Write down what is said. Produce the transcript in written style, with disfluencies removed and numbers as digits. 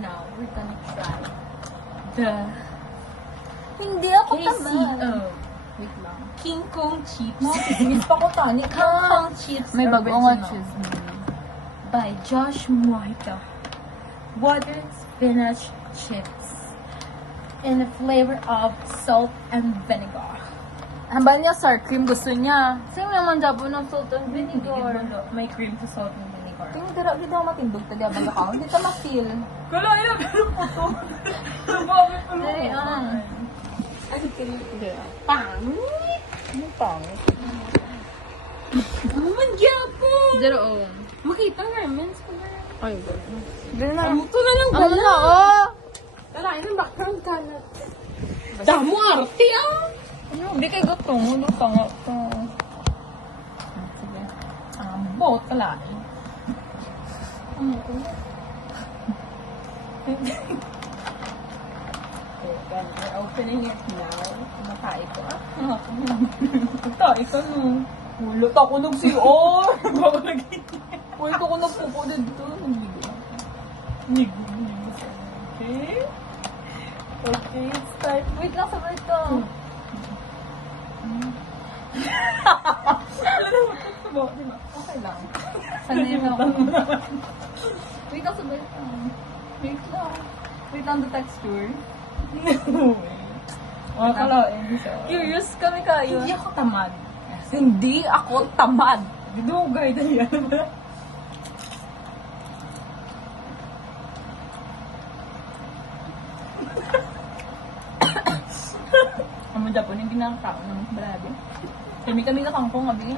Now, we're gonna try the Hindi ako KCO. tamad. Wait lang. King Kong chips. Miss pa ko tani. King Kong chips. May bago nga original. cheese. By Josh Moita. Water spinach chips. In the flavor of salt and vinegar. Hambal niya sour cream gusto niya. Sa'yo naman dabo ng salt and vinegar. May cream to salt and vinegar. Tingin dira gid ako matindog tadi abang ka. Hindi ta ma-feel. Kalaya, pero po to. Sababi pa mo. Dali ang. Ano kaya? Pangit! Ano pangit? Ano man gyapon? Dira oh. Makita namin sa kamera. Ay, dali na. Ito na lang Ano na oh? Tala, yun ang background ka na. Damo arte ah! Ano, di kay gutong. Ano pa nga to? Sige. Bot tala. Ano to? We're opening it now. Kumakain ko ah. Kumakain ko no. Hulot ako ng CR. Bago naging. Wait ako nagpupo dito. Nigo. Okay. Okay, start. Wait lang, sabay to. Okay lang. Sanay na ako. Wait lang, sabay to. Wait lang. Wait lang, the texture. Kalain siya. Curious kami kayo. Hindi ako tamad. Hindi ako tamad. Didugay na yan. Ano Japon yung ginakao ng brado. Kami na kangkong, abi.